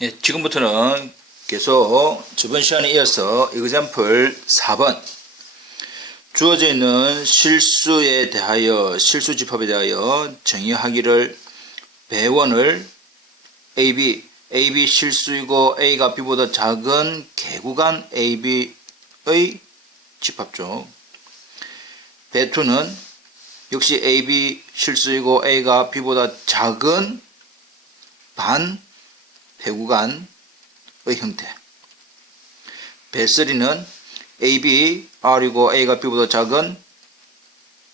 예, 지금부터는 계속 저번 시간에 이어서 example 4번 주어져 있는 실수에 대하여 실수 집합에 대하여 정의하기를 배원을 AB 실수이고 A가 B보다 작은 개구간 AB의 집합죠. 배2는 역시 AB 실수이고 A가 B보다 작은 반 배구간의 형태. 배3는 AB, R이고 A가 B보다 작은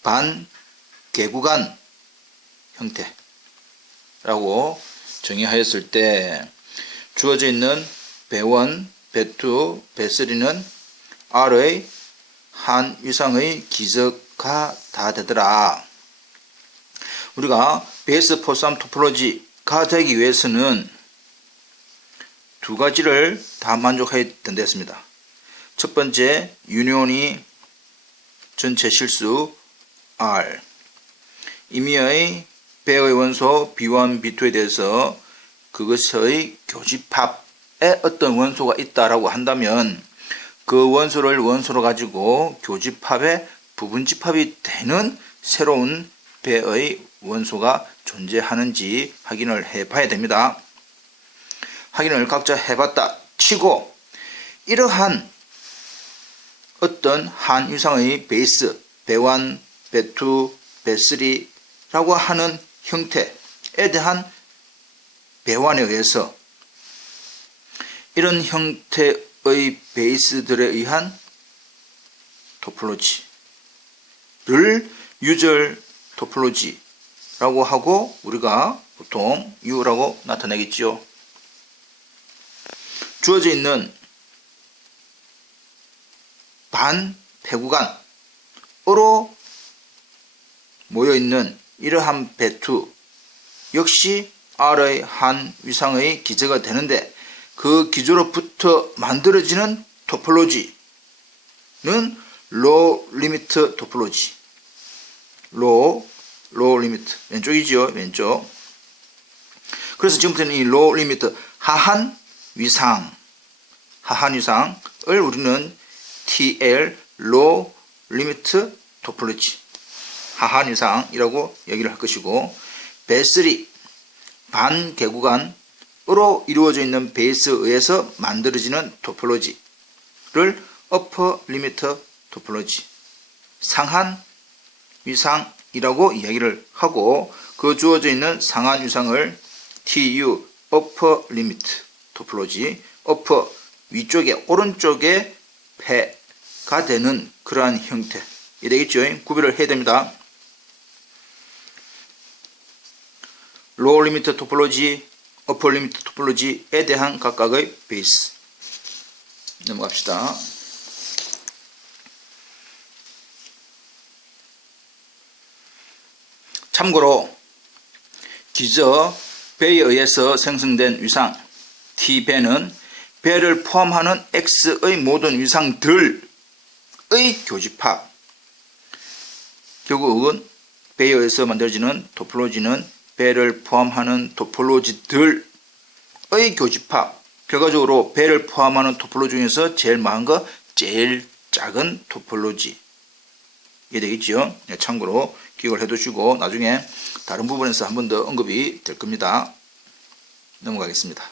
반 개구간 형태라고 정의하였을 때 주어져 있는 배1, 배2, 배3는 R의 한 위상의 기저가 다 되더라. 우리가 베이스 포섬 토폴로지가 되기 위해서는 두 가지를 다 만족해야 된다였습니다. 첫 번째, 유니온이 전체 실수 R, 임의의 배의 원소 B1, B2에 대해서 그것의 교집합에 어떤 원소가 있다라고 한다면 그 원소를 원소로 가지고 교집합의 부분집합이 되는 새로운 배의 원소가 존재하는지 확인을 해봐야 됩니다. 확인을 각자 해봤다 치고 이러한 어떤 한 유상의 베이스 배1, 배2, 배3라고 하는 형태에 대한 배환에 의해서 이런 형태의 베이스들에 의한 토폴로지를 유절 토폴로지라고 하고 우리가 보통 U라고 나타내겠죠. 주어져 있는 반 배구간으로 모여있는 이러한 배2 역시 R의 한 위상의 기저가 되는데 그 기저로부터 만들어지는 토폴로지는 로우 리미트 토폴로지. 로우 리미트 왼쪽이지요. 왼쪽. 그래서 지금부터는 이 로우 리미트 하한 위상을 우리는 TL 로우 리미트 토폴로지 하한 위상이라고 얘기를 할 것이고 배3 반 개구간으로 이루어져 있는 베이스에 의해서 만들어지는 토폴로지를 어퍼 리미트 토폴로지 상한 위상이라고 이야기를 하고 그 주어져 있는 상한 위상을 TU 어퍼 리미트 토폴로지 어퍼 위쪽에 오른쪽에 배가 되는 그러한 형태 이 되겠죠. 구별을 해야 됩니다. 로우 리미트 토폴로지, 어퍼 리미트 토폴로지에 대한 각각의 베이스 넘어갑시다. 참고로 기저 배에 의해서 생성된 위상 T배는 배를 포함하는 X의 모든 위상들의 교집합 결국은 배에 의해서 만들어지는 토폴로지는 배를 포함하는 토폴로지들의 교집합 결과적으로 배를 포함하는 토폴로지 중에서 제일 많은 거 제일 작은 토폴로지 이게 되겠죠. 참고로 기억을 해두시고 나중에 다른 부분에서 한 번 더 언급이 될 겁니다. 넘어가겠습니다.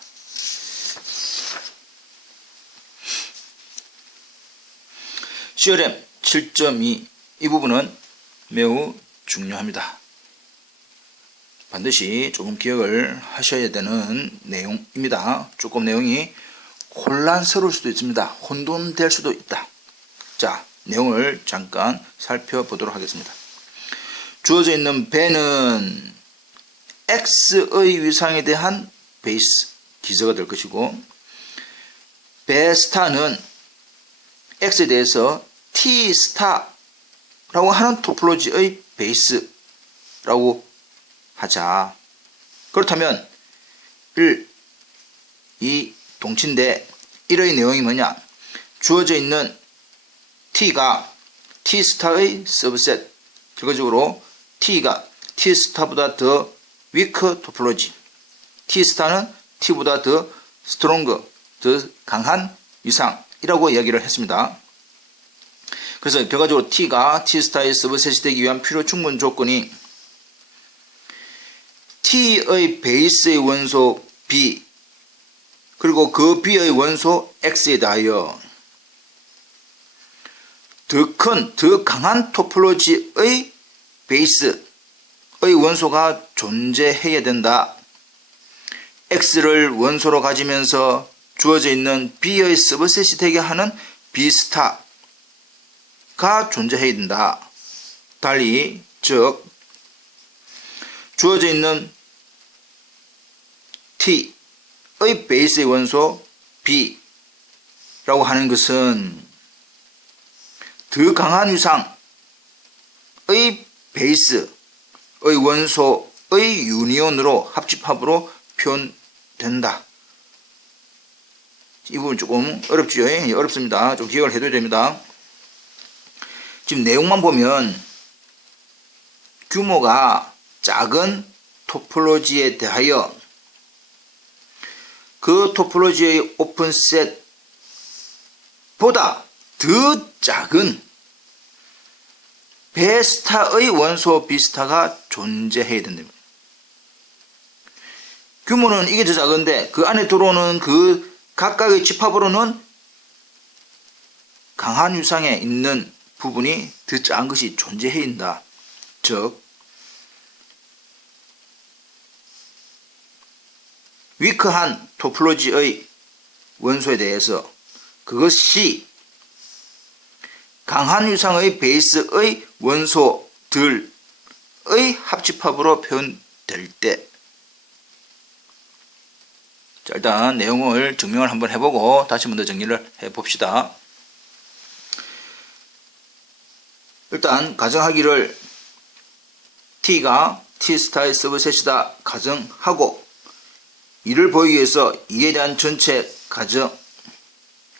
CRM 7.2 이 부분은 매우 중요합니다. 반드시 조금 기억을 하셔야 되는 내용입니다. 조금 내용이 혼란스러울 수도 있습니다. 혼돈될 수도 있다. 자, 내용을 잠깐 살펴보도록 하겠습니다. 주어져 있는 배는 X의 위상에 대한 베이스, 기저가 될 것이고 배 스타는 X에 대해서 T 스타라고 하는 토폴로지의 베이스라고 하자. 그렇다면 1, 2 동치인데 1의 내용이 뭐냐? 주어져 있는 T가 T 스타의 서브셋 결과적으로 T가 T 스타보다 더 위크 토폴로지 T 스타는 T보다 더 strong, 더 강한 위상이라고 이야기를 했습니다. 그래서 결과적으로 T가 T-스타의 서브셋이 되기 위한 필요 충분 조건이 T의 베이스의 원소 B 그리고 그 B의 원소 X에 대하여 더 큰, 더 강한 토폴로지의 베이스의 원소가 존재해야 된다. X를 원소로 가지면서 주어져 있는 B의 서브셋이 되게 하는 B스타가 존재해야 된다. 달리 즉 주어져 있는 T의 베이스의 원소 B라고 하는 것은 더 강한 위상의 베이스의 원소의 유니온으로 합집합으로 표현된다. 이 부분 조금 어렵죠? 어렵습니다. 좀 기억을 해둬야 됩니다. 지금 내용만 보면 규모가 작은 토폴로지에 대하여 그 토폴로지의 오픈셋보다 더 작은 베스타의 원소 B스타가 존재해야 된답니다. 규모는 이게 더 작은데 그 안에 들어오는 그 각각의 집합으로는 강한 위상에 있는 부분이 더 작은 것이 존재해야 한다. 즉 위크한 토폴로지의 원소에 대해서 그것이 강한 위상의 베이스의 원소들의 합집합으로 표현될 때, 자, 일단 내용을 증명을 한번 해보고 다시 한번 더 정리를 해봅시다. 일단 가정하기를 T가 T스타의 서브셋이다 가정하고 이를 보이기 위해서 이에 대한 전체 가정,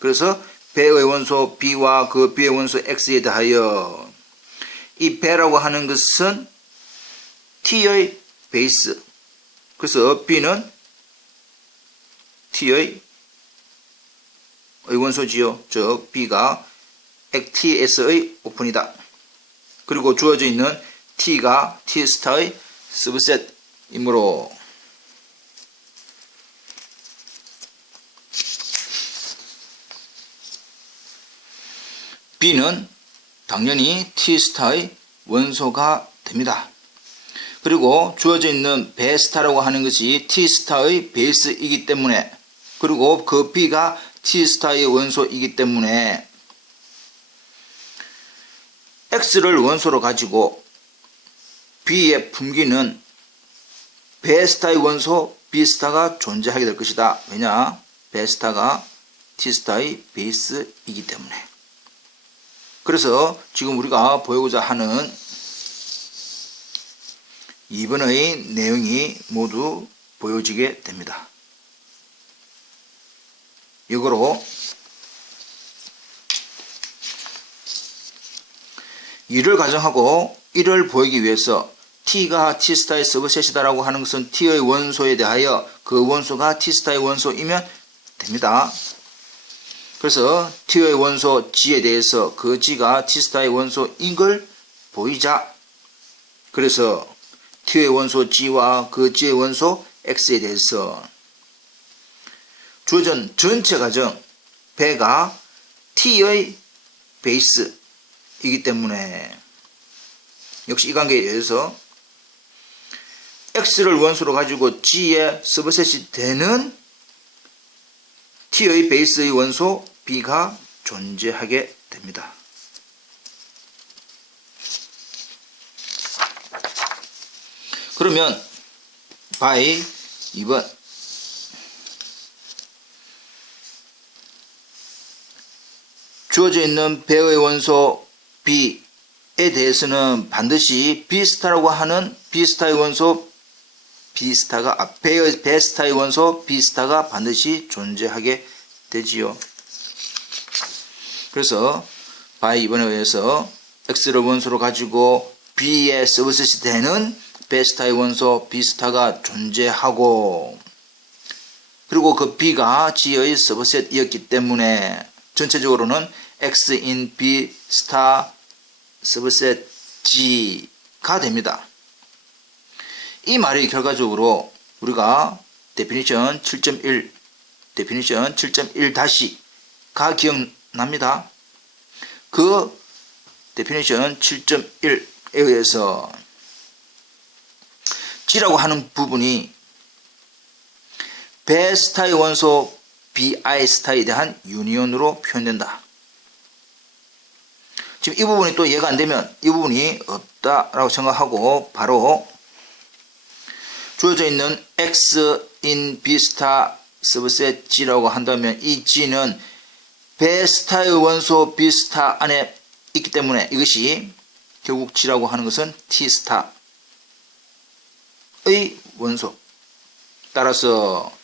그래서 배의 원소 B와 그 B의 원소 X에 대하여 이 배라고 하는 것은 T의 베이스, 그래서 B는 T의 원소지요. 즉 B가 TS의 오픈이다. 그리고 주어져 있는 T가 T스타의 서브셋이므로 B는 당연히 T스타의 원소가 됩니다. 그리고 주어져 있는 배스타라고 하는 것이 T스타의 베이스이기 때문에, 그리고 그 B가 T스타의 원소이기 때문에 X를 원소로 가지고 B에 품기는 배스타의 원소 B스타가 존재하게 될 것이다. 왜냐? 배스타가 T스타의 베이스이기 때문에. 그래서 지금 우리가 보이고자 하는 2번의 내용이 모두 보여지게 됩니다. 이거로 이를 가정하고 이를 보이기 위해서 T가 T스타의 서브셋이다라고 하는 것은 T의 원소에 대하여 그 원소가 T스타의 원소이면 됩니다. 그래서 T의 원소 G에 대해서 그 G가 T스타의 원소인 걸 보이자. 그래서 T의 원소 G와 그 G의 원소 X에 대해서 주어진 전체 가정 배가 T의 베이스이기 때문에 역시 이 관계에 의해서 X를 원소로 가지고 G의 서브셋이 되는 T의 베이스의 원소 B가 존재하게 됩니다. 그러면 by 2번 주어져 있는 배의 원소 B에 대해서는 반드시 B스타라고 하는 B스타의 원소 B스타가 배스타의 원소 B스타가 반드시 존재하게 되지요. 그래서 by 2번에 의해서 X를 원소로 가지고 B의 서브셋이 되는 배스타의 원소 B스타가 존재하고, 그리고 그 B가 G의 서브셋이었기 때문에 전체적으로는 X in B 스타 서브셋 G가 됩니다. 이 말이 결과적으로 우리가 데피니션 7.1 데피니션 7.1-가 기억납니다. 그 데피니션 7.1에 의해서 G라고 하는 부분이 배 스타의 원소 BI 스타에 대한 유니온으로 표현된다. 지금 이 부분이 또 이해가 안 되면 이 부분이 없다라고 생각하고 바로 주어져 있는 X in B 스타 서브셋 G라고 한다면 이 G는 배 스타의 원소 B 스타 안에 있기 때문에 이것이 결국 G라고 하는 것은 T 스타의 원소. 따라서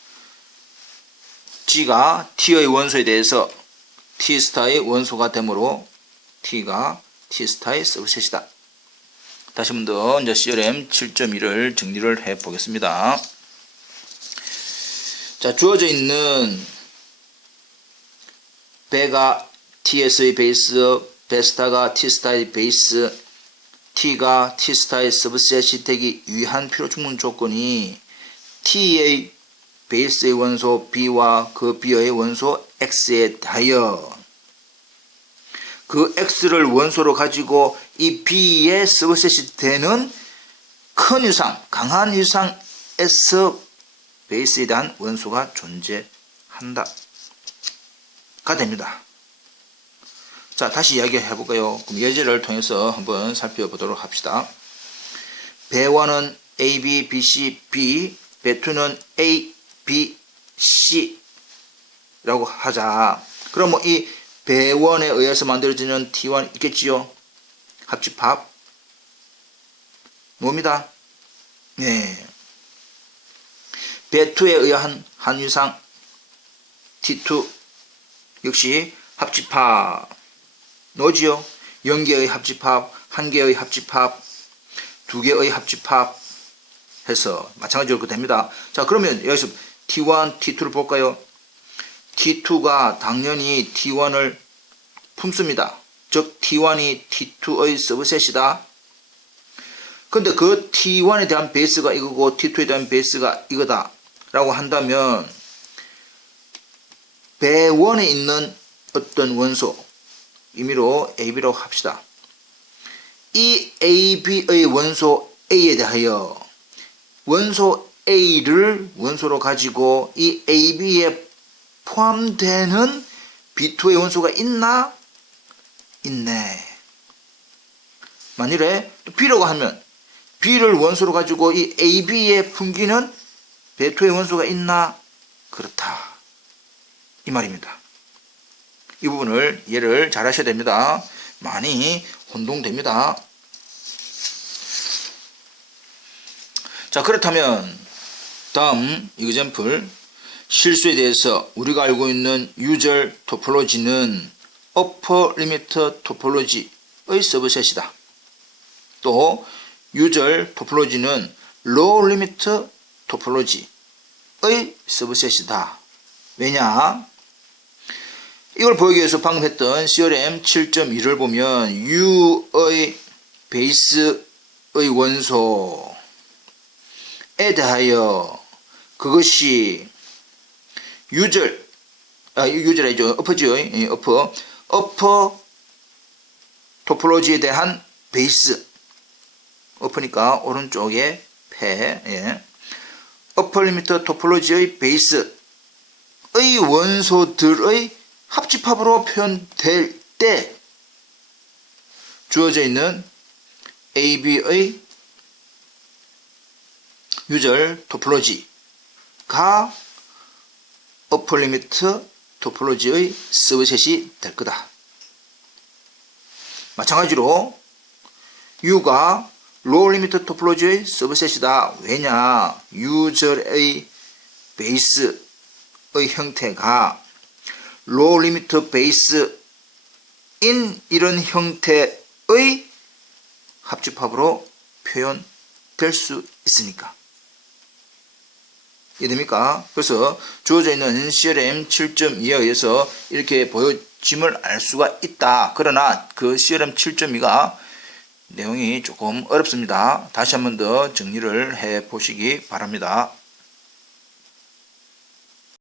G가 T의 원소에 대해서 T 스타의 원소가 되므로 T가 T 스타의 서브셋이다. 다시 한 번 더 이제 CRM 7.1을 정리를 해 보겠습니다. 자, 주어져 있는 배가 Ts의 베이스, 베스타가 T스타의 베이스, T가 T스타의 서브셋이 되기 위한 필요 충분 조건이 T의 베이스의 원소 B와 그 B의 원소 X에 대하여 그 X를 원소로 가지고 이 B의 서브셋이 되는 큰 유상, 강한 유상에서 베이스에 대한 원소가 존재한다. 가 됩니다. 자, 다시 이야기해 볼까요? 그럼 예제를 통해서 한번 살펴보도록 합시다. 배1은 A, B, B, C, B, 배2는 A, B, C 라고 하자. 그럼 뭐 이 배1에 의해서 만들어지는 T1 있겠지요? 합집합 뭡니다. 네. 배2에 의한 한 유상 T2 역시 합집합 노지요. 0개의 합집합, 1개의 합집합, 2개의 합집합 해서 마찬가지로 그렇게 됩니다. 자, 그러면 여기서 T1, T2를 볼까요? T2가 당연히 T1을 품습니다. 즉 T1이 T2의 서브셋이다. 근데 그 T1에 대한 베이스가 이거고 T2에 대한 베이스가 이거다 라고 한다면 배1에 있는 어떤 원소 임의로 AB라고 합시다. 이 AB의 원소 A에 대하여 원소 A를 원소로 가지고 이 AB에 포함되는 B2의 원소가 있나? 있네. 만일에 B라고 하면 B를 원소로 가지고 이 AB에 풍기는 B2의 원소가 있나? 그렇다. 이 말입니다. 이 부분을 이해를 잘 하셔야 됩니다. 많이 혼동됩니다. 자, 그렇다면 다음 이그젬플 실수에 대해서 우리가 알고 있는 유절 토폴로지는 어퍼 리미터 토폴로지의 서브셋이다. 또 유절 토폴로지는 로우 리미터 토폴로지의 서브셋이다. 왜냐? 이걸 보이기 위해서 방금 했던 CRM 7.1을 보면 U의 베이스의 원소에 대하여 그것이 유절이죠. 어퍼지요. 어퍼 토폴로지에 대한 베이스. 어퍼니까 오른쪽에 폐. 예. 어퍼 리미터 토폴로지의 베이스의 원소들의 합집합으로 표현될 때 주어져 있는 AB의 유절 토폴로지가 어퍼 리미트 토폴로지의 서브셋이 될 거다. 마찬가지로 U가 로우 리미트 토폴로지의 서브셋이다. 왜냐? 유절의 베이스의 형태가 로우 리미트 베이스인 이런 형태의 합집합으로 표현될 수 있으니까. 이해됩니까? 그래서 주어져 있는 CLM 7.2에 의해서 이렇게 보여짐을 알 수가 있다. 그러나 그 CLM 7.2가 내용이 조금 어렵습니다. 다시 한 번 더 정리를 해 보시기 바랍니다.